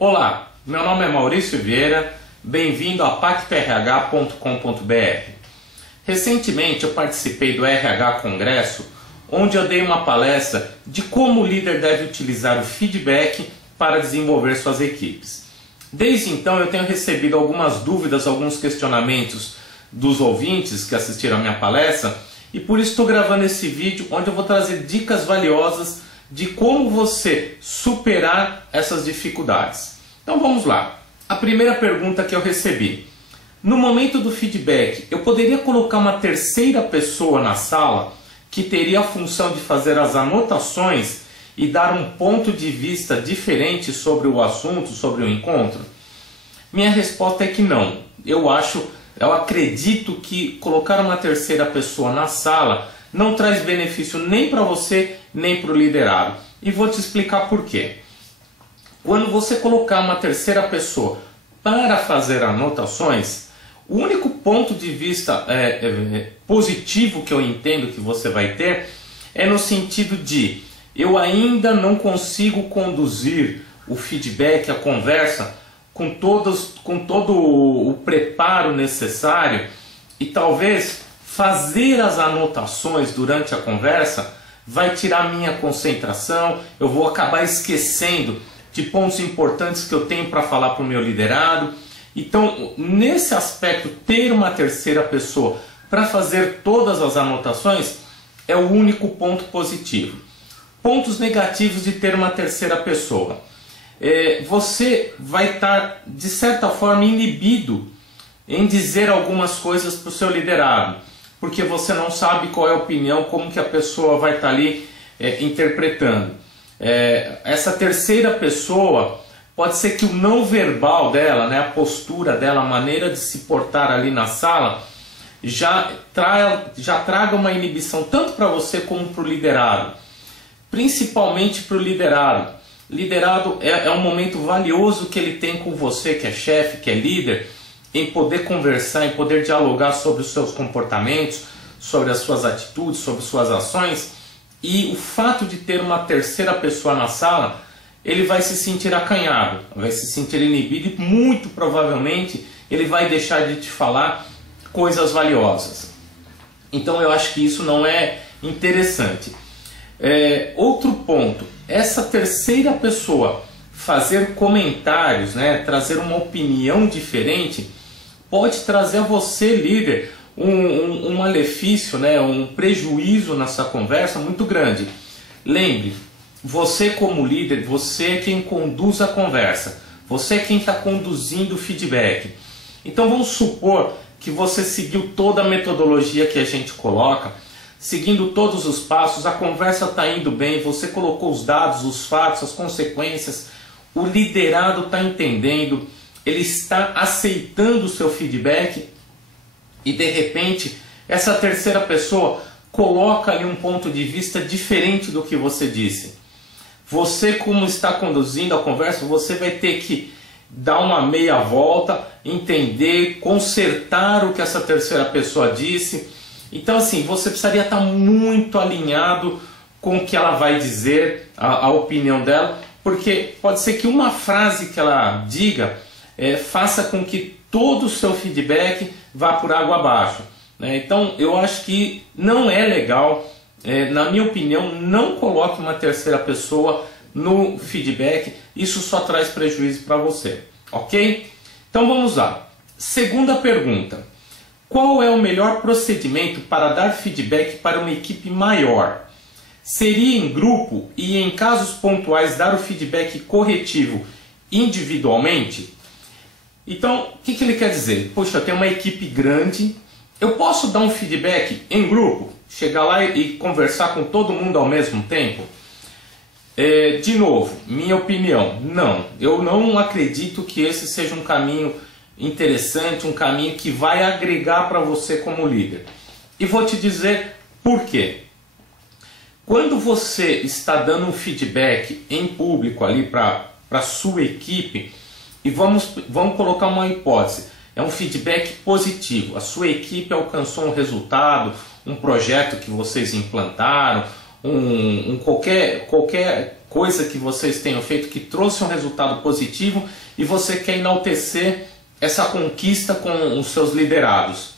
Olá, meu nome é Maurício Vieira, bem-vindo a pactorh.com.br. Recentemente eu participei do RH Congresso, onde eu dei uma palestra de como o líder deve utilizar o feedback para desenvolver suas equipes. Desde então eu tenho recebido algumas dúvidas, alguns questionamentos dos ouvintes que assistiram a minha palestra e por isso estou gravando esse vídeo onde eu vou trazer dicas valiosas de como você superar essas dificuldades. Então vamos lá. A primeira pergunta que eu recebi: no momento do feedback, eu poderia colocar uma terceira pessoa na sala que teria a função de fazer as anotações e dar um ponto de vista diferente sobre o assunto, sobre o encontro? Minha resposta é que não. Eu acredito que colocar uma terceira pessoa na sala não traz benefício nem para você, nem para o liderado. E vou te explicar por quê. Quando você colocar uma terceira pessoa para fazer anotações, o único ponto de vista positivo que eu entendo que você vai ter é no sentido de: eu ainda não consigo conduzir o feedback, a conversa, com todo o preparo necessário, e talvez fazer as anotações durante a conversa vai tirar minha concentração, eu vou acabar esquecendo de pontos importantes que eu tenho para falar para o meu liderado. Então, nesse aspecto, ter uma terceira pessoa para fazer todas as anotações é o único ponto positivo. Pontos negativos de ter uma terceira pessoa: você vai estar, de certa forma, inibido em dizer algumas coisas para o seu liderado, porque você não sabe qual é a opinião, como que a pessoa vai estar ali interpretando. Essa terceira pessoa pode ser que o não verbal dela, a postura dela, a maneira de se portar ali na sala, já traga uma inibição tanto para você como para o liderado. Principalmente para o liderado. Liderado é um momento valioso que ele tem com você, que é chefe, que é líder, em poder conversar, em poder dialogar sobre os seus comportamentos, sobre as suas atitudes, sobre suas ações. E o fato de ter uma terceira pessoa na sala, ele vai se sentir acanhado, vai se sentir inibido e muito provavelmente ele vai deixar de te falar coisas valiosas. Então eu acho que isso não é interessante. Outro ponto: essa terceira pessoa fazer comentários, trazer uma opinião diferente, pode trazer a você, líder, um malefício, um prejuízo nessa conversa muito grande. Lembre, você como líder, você é quem conduz a conversa, você é quem está conduzindo o feedback. Então vamos supor que você seguiu toda a metodologia que a gente coloca, seguindo todos os passos, a conversa está indo bem, você colocou os dados, os fatos, as consequências, o liderado está entendendo, ele está aceitando o seu feedback, e de repente essa terceira pessoa coloca ali um ponto de vista diferente do que você disse. Você, como está conduzindo a conversa, você vai ter que dar uma meia volta, entender, consertar o que essa terceira pessoa disse. Então assim, você precisaria estar muito alinhado com o que ela vai dizer, a opinião dela, porque pode ser que uma frase que ela diga faça com que todo o seu feedback vá por água abaixo. Então eu acho que não é legal, na minha opinião, não coloque uma terceira pessoa no feedback, isso só traz prejuízo para você, ok? Então vamos lá. Segunda pergunta: qual é o melhor procedimento para dar feedback para uma equipe maior? Seria em grupo e, em casos pontuais, dar o feedback corretivo individualmente? Então, o que ele quer dizer? Poxa, eu tenho uma equipe grande, eu posso dar um feedback em grupo? Chegar lá e conversar com todo mundo ao mesmo tempo? De novo, minha opinião, não. Eu não acredito que esse seja um caminho interessante, um caminho que vai agregar para você como líder. E vou te dizer por quê. Quando você está dando um feedback em público ali para a sua equipe, e vamos colocar uma hipótese, é um feedback positivo, a sua equipe alcançou um resultado, um projeto que vocês implantaram, qualquer coisa que vocês tenham feito que trouxe um resultado positivo e você quer enaltecer essa conquista com os seus liderados.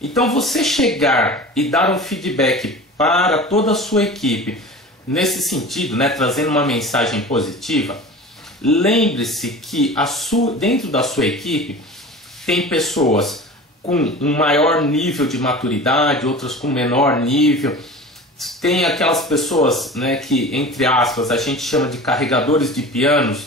Então você chegar e dar um feedback para toda a sua equipe nesse sentido, né, trazendo uma mensagem positiva, lembre-se que dentro da sua equipe tem pessoas com um maior nível de maturidade, outras com menor nível. Tem aquelas pessoas, né, que, entre aspas, a gente chama de carregadores de pianos,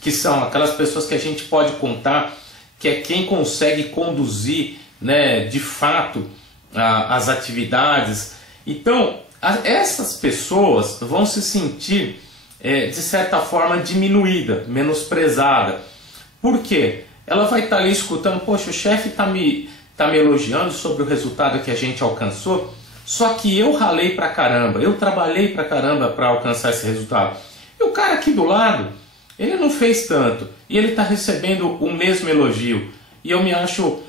que são aquelas pessoas que a gente pode contar que é quem consegue conduzir, né, de fato as atividades. Então, essas pessoas vão se sentir, de certa forma, diminuída, menosprezada. Por quê? Ela vai estar ali escutando, poxa, o chefe está me elogiando sobre o resultado que a gente alcançou, só que eu ralei pra caramba, eu trabalhei pra caramba para alcançar esse resultado. E o cara aqui do lado, ele não fez tanto, e ele está recebendo o mesmo elogio, e eu me acho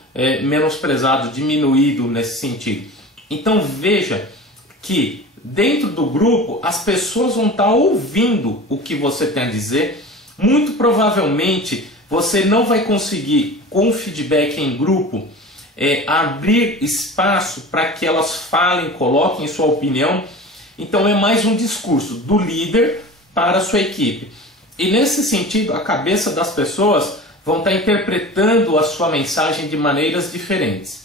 menosprezado, diminuído nesse sentido. Então veja que dentro do grupo as pessoas vão estar ouvindo o que você tem a dizer. Muito provavelmente você não vai conseguir, com o feedback em grupo, abrir espaço para que elas falem, coloquem sua opinião. Então é mais um discurso do líder para a sua equipe. E nesse sentido, a cabeça das pessoas vão estar interpretando a sua mensagem de maneiras diferentes.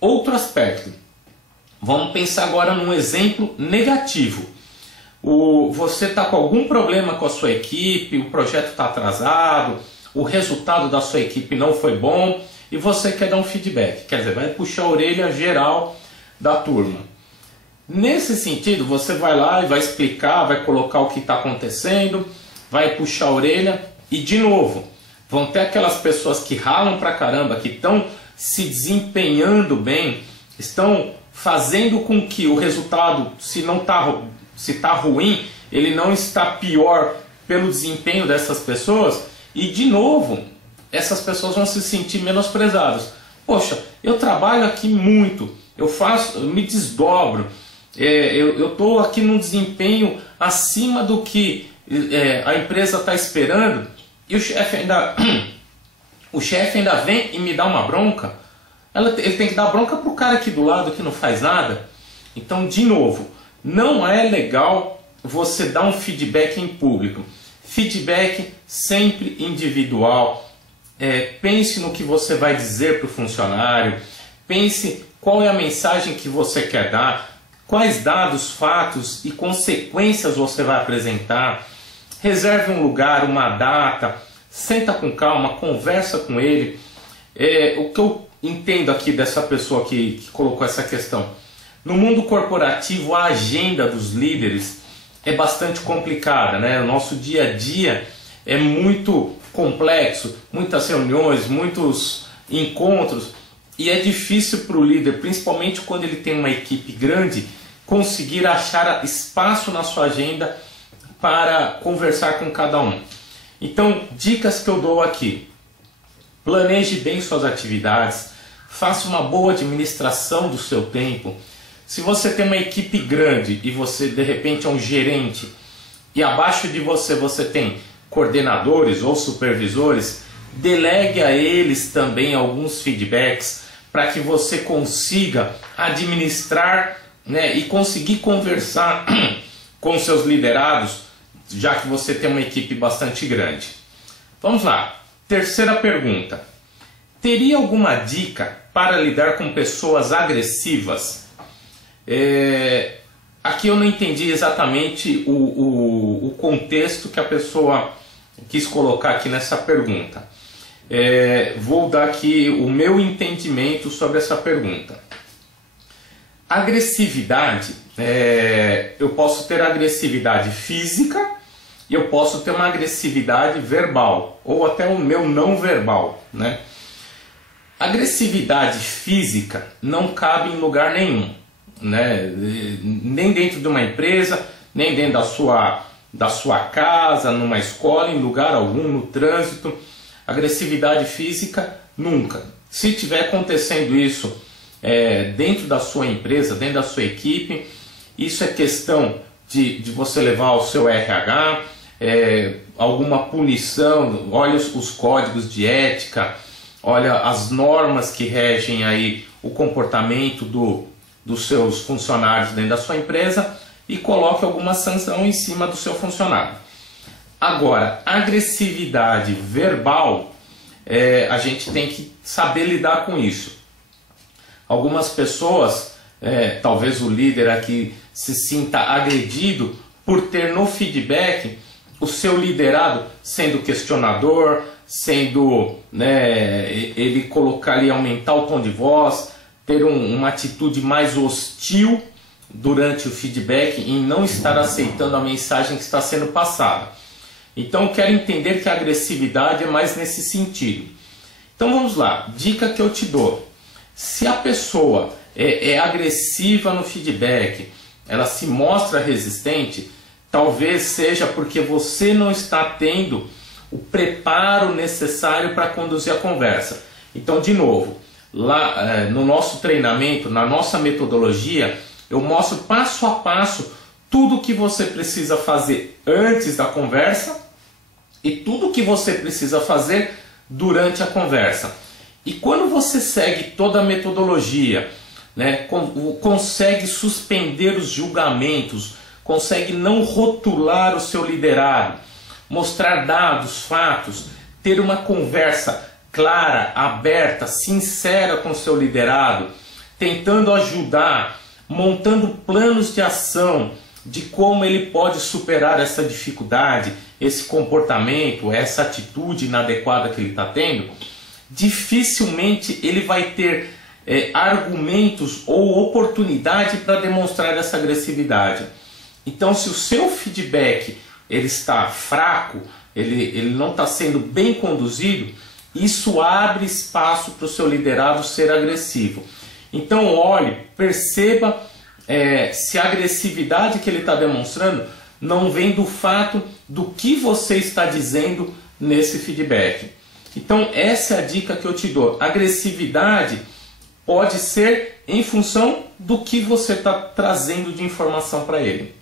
Outro aspecto. Vamos pensar agora num exemplo negativo. Você está com algum problema com a sua equipe, o projeto está atrasado, o resultado da sua equipe não foi bom e você quer dar um feedback, quer dizer, vai puxar a orelha geral da turma. Nesse sentido, você vai lá e vai explicar, vai colocar o que está acontecendo, vai puxar a orelha e, de novo, vão ter aquelas pessoas que ralam pra caramba, que estão se desempenhando bem, estão fazendo com que o resultado, se está ruim, ele não está pior pelo desempenho dessas pessoas. E de novo, essas pessoas vão se sentir menosprezadas. Poxa, eu trabalho aqui muito, eu me desdobro, eu estou aqui num desempenho acima do que a empresa está esperando, e o chefe ainda vem e me dá uma bronca. Ele tem que dar bronca para o cara aqui do lado que não faz nada. Então, de novo, não é legal você dar um feedback em público. Feedback sempre individual. Pense no que você vai dizer para o funcionário. Pense qual é a mensagem que você quer dar. Quais dados, fatos e consequências você vai apresentar. Reserve um lugar, uma data. Senta com calma, conversa com ele. O que eu entendo aqui dessa pessoa que colocou essa questão. No mundo corporativo, a agenda dos líderes é bastante complicada, né? O nosso dia a dia é muito complexo, muitas reuniões, muitos encontros, e é difícil para o líder, principalmente quando ele tem uma equipe grande, conseguir achar espaço na sua agenda para conversar com cada um. Então, dicas que eu dou aqui: planeje bem suas atividades, faça uma boa administração do seu tempo. Se você tem uma equipe grande e você de repente é um gerente e abaixo de você tem coordenadores ou supervisores, delegue a eles também alguns feedbacks para que você consiga administrar, né, e conseguir conversar com seus liderados, já que você tem uma equipe bastante grande. Vamos lá. Terceira pergunta. Teria alguma dica para lidar com pessoas agressivas? Aqui eu não entendi exatamente o contexto que a pessoa quis colocar aqui nessa pergunta. Vou dar aqui o meu entendimento sobre essa pergunta. Agressividade, eu posso ter agressividade física e eu posso ter uma agressividade verbal, ou até o meu não verbal, né? Agressividade física não cabe em lugar nenhum, né? Nem dentro de uma empresa, nem dentro da sua casa, numa escola, em lugar algum, no trânsito. Agressividade física, nunca. Se estiver acontecendo isso dentro da sua empresa, dentro da sua equipe, Isso é questão de você levar o seu RH, alguma punição, olha os códigos de ética, olha as normas que regem aí o comportamento dos seus funcionários dentro da sua empresa e coloque alguma sanção em cima do seu funcionário. Agora, agressividade verbal, a gente tem que saber lidar com isso. Algumas pessoas, talvez o líder aqui se sinta agredido por ter no feedback o seu liderado sendo questionador, sendo, ele colocar ali, aumentar o tom de voz, ter uma atitude mais hostil durante o feedback e não estar aceitando a mensagem que está sendo passada. Então quero entender que a agressividade é mais nesse sentido. Então vamos lá, dica que eu te dou. Se a pessoa é agressiva no feedback, ela se mostra resistente, talvez seja porque você não está tendo o preparo necessário para conduzir a conversa. Então, de novo, lá no nosso treinamento, na nossa metodologia, eu mostro passo a passo tudo o que você precisa fazer antes da conversa e tudo o que você precisa fazer durante a conversa. E quando você segue toda a metodologia, consegue suspender os julgamentos, consegue não rotular o seu liderado, mostrar dados, fatos, ter uma conversa clara, aberta, sincera com o seu liderado, tentando ajudar, montando planos de ação de como ele pode superar essa dificuldade, esse comportamento, essa atitude inadequada que ele está tendo, dificilmente ele vai ter argumentos ou oportunidade para demonstrar essa agressividade. Então, se o seu feedback ele está fraco, ele não está sendo bem conduzido, isso abre espaço para o seu liderado ser agressivo. Então olhe, perceba se a agressividade que ele está demonstrando não vem do fato do que você está dizendo nesse feedback. Então essa é a dica que eu te dou. Agressividade pode ser em função do que você está trazendo de informação para ele.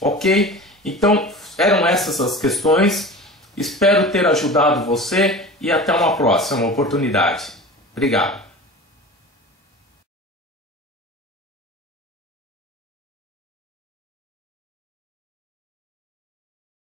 Ok? Então eram essas as questões. Espero ter ajudado você e até uma próxima oportunidade. Obrigado.